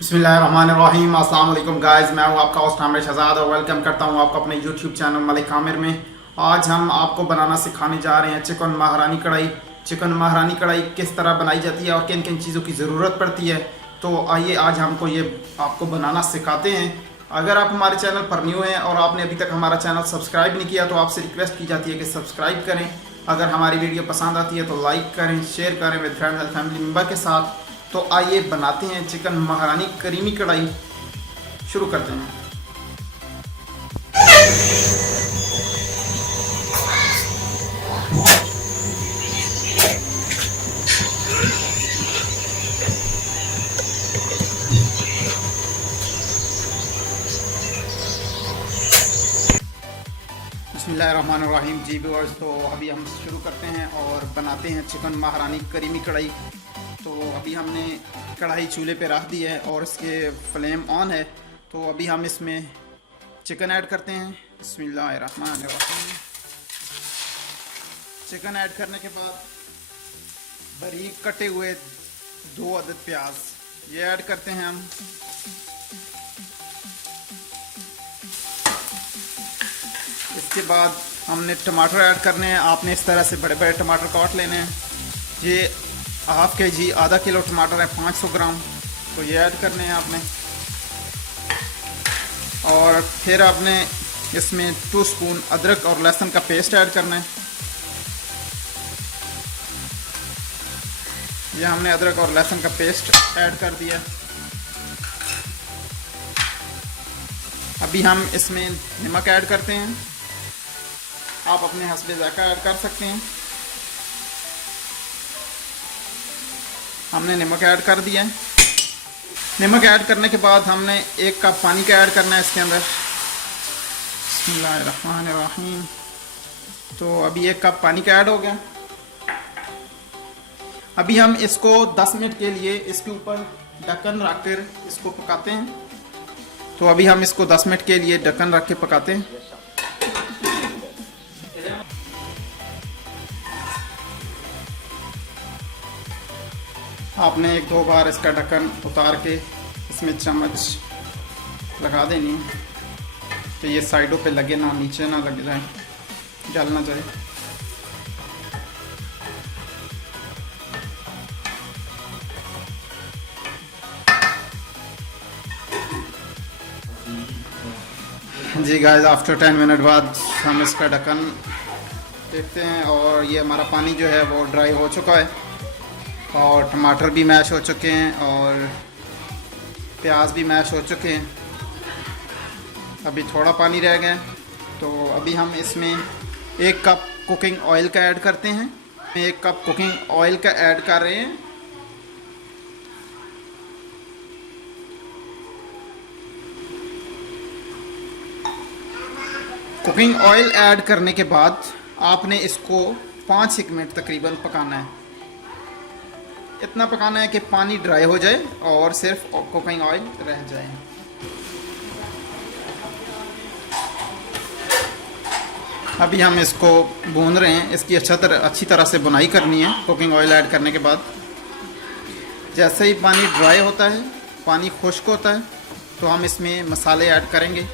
बिस्मिल्लाहिर्रहमानिर्रहीम। अस्सलाम वालेकुम गाइस, मैं हूं आपका होस्ट आमिर शहजाद और वेलकम करता हूं आपको अपने यूट्यूब चैनल मलिक आमिर में। आज हम आपको बनाना सिखाने जा रहे हैं चिकन महारानी कढ़ाई। चिकन महारानी कढ़ाई किस तरह बनाई जाती है और किन किन चीज़ों की ज़रूरत पड़ती है, तो आइए आज हमको ये आपको बनाना सिखाते हैं। अगर आप हमारे चैनल पर न्यू हैं और आपने अभी तक हमारा चैनल सब्सक्राइब नहीं किया तो आपसे रिक्वेस्ट की जाती है कि सब्सक्राइब करें। अगर हमारी वीडियो पसंद आती है तो लाइक करें, शेयर करें with friends and family member के साथ। तो आइए बनाते हैं चिकन महारानी करीमी कढ़ाई। शुरू करते हैं। बिस्मिल्लाहिर्रहमानिर्रहीम। जी व्यूअर्स, तो अभी हम शुरू करते हैं और बनाते हैं चिकन महारानी करीमी कढ़ाई। तो अभी हमने कढ़ाई चूल्हे पे रख दी है और इसके फ्लेम ऑन है। तो अभी हम इसमें चिकन ऐड करते हैं। बिस्मिल्लाहिर्रहमानिर्रहीम। चिकन ऐड करने के बाद बारीक कटे हुए 2 अदद प्याज ये ऐड करते हैं हम। इसके बाद हमने टमाटर ऐड करने हैं। आपने इस तरह से बड़े बड़े टमाटर काट लेने हैं। ये हाफ के जी, आधा किलो टमाटर है, 500 ग्राम। तो ये ऐड करने हैं आपने। और फिर आपने इसमें 2 स्पून अदरक और लहसुन का पेस्ट ऐड करना है। ये हमने अदरक और लहसुन का पेस्ट ऐड कर दिया। अभी हम इसमें नमक ऐड करते हैं। आप अपने हस्बे ज़ायका ऐड कर सकते हैं। हमने नमक ऐड कर दिया है। नमक ऐड करने के बाद हमने 1 कप पानी का ऐड करना है इसके अंदर। बिस्मिल्लाहिर्रहमानिर्रहीम। तो अभी 1 कप पानी का ऐड हो गया। अभी हम इसको 10 मिनट के लिए इसके ऊपर ढक्कन रख कर इसको पकाते हैं। तो अभी हम इसको 10 मिनट के लिए ढक्कन रख के पकाते हैं। आपने 1-2 बार इसका ढक्कन उतार के इसमें चम्मच लगा देनी है, तो ये साइडों पे लगे ना, नीचे ना लग जाए, जल ना जाए। जी गाइस, आफ्टर 10 मिनट बाद हम इसका ढक्कन देखते हैं और ये हमारा पानी जो है वो ड्राई हो चुका है और टमाटर भी मैश हो चुके हैं और प्याज भी मैश हो चुके हैं। अभी थोड़ा पानी रह गया। तो अभी हम इसमें 1 कप कुकिंग ऑयल का ऐड करते हैं। 1 कप कुकिंग ऑयल का ऐड कर रहे हैं। कुकिंग ऑयल ऐड करने के बाद आपने इसको 5-1 मिनट तकरीबन पकाना है। इतना पकाना है कि पानी ड्राई हो जाए और सिर्फ कुकिंग ऑयल रह जाए। अभी हम इसको भून रहे हैं। इसकी अच्छी तरह से बुनाई करनी है कुकिंग ऑयल ऐड करने के बाद। जैसे ही पानी ड्राई होता है, पानी खुश्क होता है, तो हम इसमें मसाले ऐड करेंगे।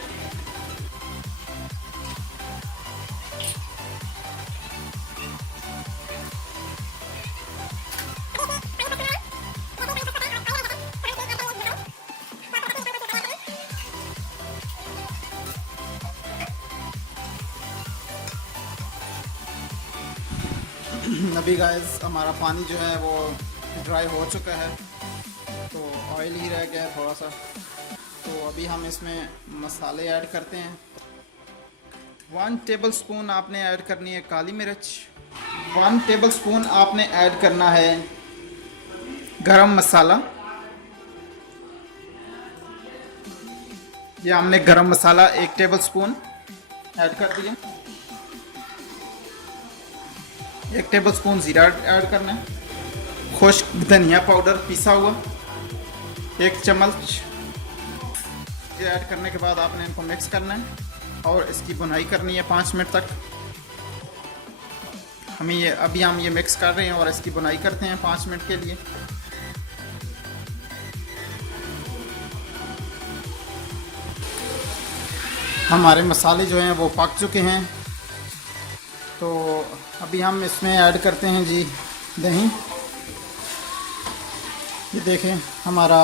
अभी गाइस हमारा पानी जो है वो ड्राई हो चुका है, तो ऑयल ही रह गया है थोड़ा सा। तो अभी हम इसमें मसाले ऐड करते हैं। 1 टेबल स्पून आपने ऐड करनी है काली मिर्च। 1 टेबल स्पून आपने ऐड करना है गरम मसाला। ये हमने गरम मसाला 1 टेबल स्पून ऐड कर दिया। 1 टेबल स्पून ज़ीरा ऐड करना है। खुश्क धनिया पाउडर पिसा हुआ 1 चम्मच। ये ऐड करने के बाद आपने इनको मिक्स करना है और इसकी बुनाई करनी है 5 मिनट तक। अभी हम ये मिक्स कर रहे हैं और इसकी बुनाई करते हैं 5 मिनट के लिए। हमारे मसाले जो हैं वो पक चुके हैं, तो अभी हम इसमें ऐड करते हैं जी दही। ये देखें हमारा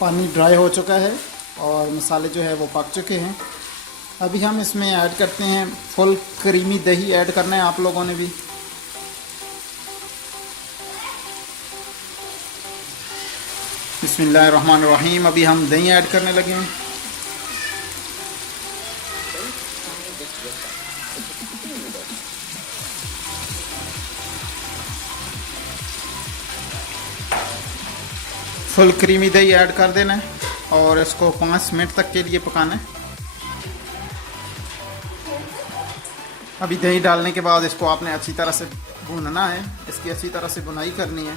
पानी ड्राई हो चुका है और मसाले जो है वो पक चुके हैं। अभी हम इसमें ऐड करते हैं फुल क्रीमी दही ऐड करना है आप लोगों ने भी। बिस्मिल्लाहिर्रहमानिर्रहीम। अभी हम दही ऐड करने लगे हैं। फुल क्रीमी दही ऐड कर देना है और इसको 5 मिनट तक के लिए पकाना है। अभी दही डालने के बाद इसको आपने अच्छी तरह से भूनना है, इसकी अच्छी तरह से भुनाई करनी है।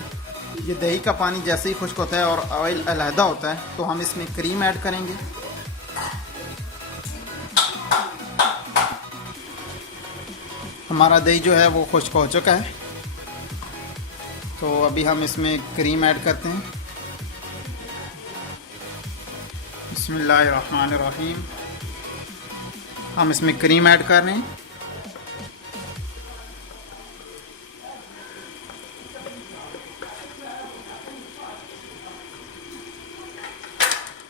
ये दही का पानी जैसे ही खुश्क होता है और ऑयल अलहदा होता है तो हम इसमें क्रीम ऐड करेंगे। हमारा दही जो है वो खुश्क हो चुका है, तो अभी हम इसमें क्रीम ऐड करते हैं। बिस्मिल्लाहिर्रहमानिर्रहीम। हम इसमें क्रीम ऐड कर रहे हैं।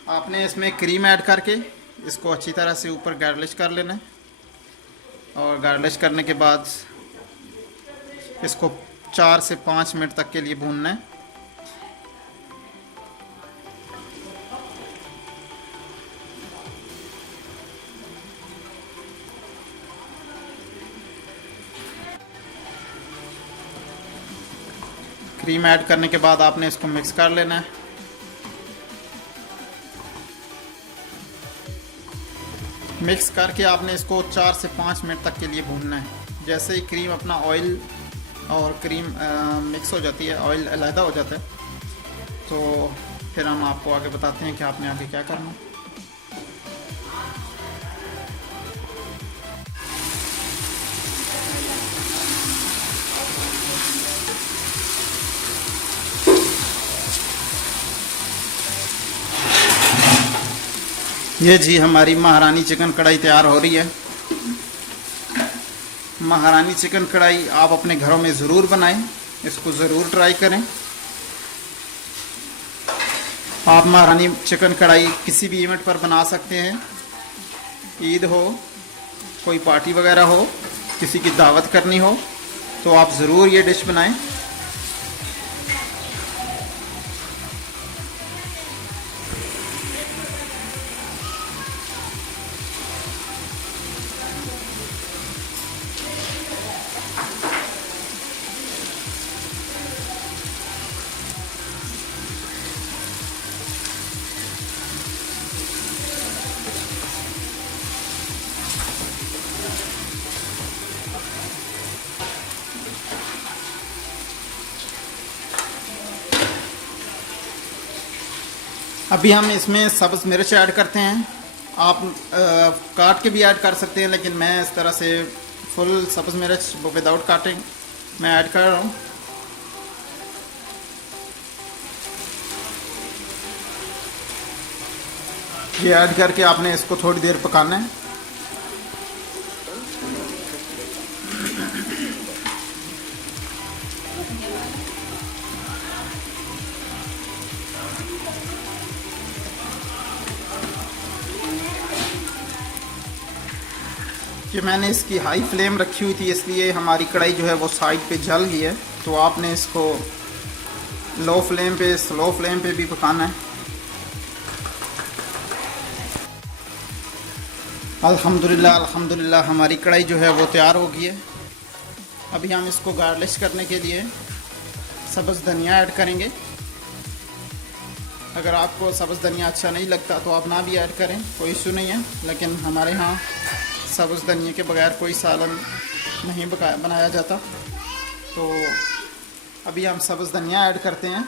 आपने इसमें क्रीम ऐड करके इसको अच्छी तरह से ऊपर गार्निश कर लेना है और गार्निश करने के बाद इसको 4 से 5 मिनट तक के लिए भूनना है। क्रीम ऐड करने के बाद आपने इसको मिक्स कर लेना है। मिक्स करके आपने इसको 4 से 5 मिनट तक के लिए भूनना है। जैसे ही क्रीम अपना ऑयल और क्रीम मिक्स हो जाती है, ऑयल अलहदा हो जाता है, तो फिर हम आपको आगे बताते हैं कि आपने आगे क्या करना है। ये जी हमारी महारानी चिकन कढ़ाई तैयार हो रही है। महारानी चिकन कढ़ाई आप अपने घरों में ज़रूर बनाएं, इसको ज़रूर ट्राई करें। आप महारानी चिकन कढ़ाई किसी भी इवेंट पर बना सकते हैं, ईद हो, कोई पार्टी वगैरह हो, किसी की दावत करनी हो, तो आप ज़रूर ये डिश बनाएं। अभी हम इसमें सब्ज़ मिर्च ऐड करते हैं। आप काट के भी ऐड कर सकते हैं, लेकिन मैं इस तरह से फुल सब्ज़ मिर्च विदाउट काटिंग मैं ऐड कर रहा हूँ। ये ऐड करके आपने इसको थोड़ी देर पकाना है। कि मैंने इसकी हाई फ्लेम रखी हुई थी, इसलिए हमारी कढ़ाई जो है वो साइड पे जल गई है। तो आपने इसको लो फ्लेम पे, स्लो फ्लेम पे भी पकाना है। अल्हम्दुलिल्लाह अल्हम्दुलिल्लाह हमारी कढ़ाई जो है वो तैयार हो गई है। अभी हम इसको गार्निश करने के लिए सब्ज़ धनिया ऐड करेंगे। अगर आपको सब्ज़ धनिया अच्छा नहीं लगता तो आप ना भी ऐड करें, कोई इशू नहीं है, लेकिन हमारे यहाँ सब्ज़ धनिया के बगैर कोई सालन नहीं बनाया जाता। तो अभी हम सब्ज़ धनिया ऐड करते हैं।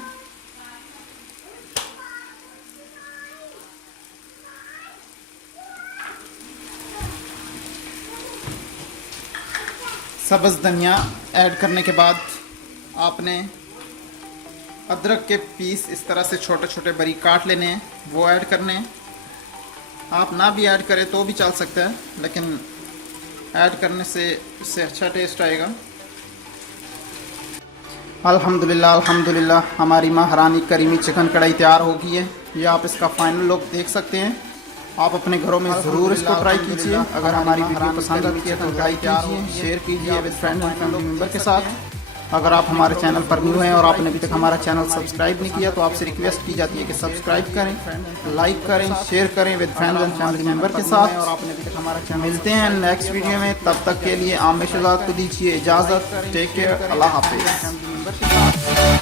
सब्ज़ धनिया ऐड करने के बाद आपने अदरक के पीस इस तरह से छोटे छोटे बारीक काट लेने हैं, वो ऐड करने हैं। आप ना भी ऐड करें तो भी चल सकता है, लेकिन ऐड करने से इससे अच्छा टेस्ट आएगा। अल्हम्दुलिल्लाह अल्हम्दुलिल्लाह हमारी महारानी करीमी चिकन कढ़ाई तैयार हो गई है। ये आप इसका फाइनल लुक देख सकते हैं। आप अपने घरों में ज़रूर इसको ट्राई कीजिए। अगर हमारी वीडियो पसंद आती है तो लाइक कीजिए, शेयर कीजिए with friend and family member के साथ। अगर आप हमारे चैनल पर न्यू हैं और आपने अभी तक हमारा चैनल सब्सक्राइब नहीं किया तो आपसे रिक्वेस्ट की जाती है कि सब्सक्राइब करें, लाइक करें, शेयर करें with friends and family member के साथ। और आपने अभी तक हमारा चैनल मिलते हैं नेक्स्ट वीडियो में, तब तक के लिए आमिर शहजाद को दीजिए इजाज़त। टेक केयर, अल्लाह हाफिज़।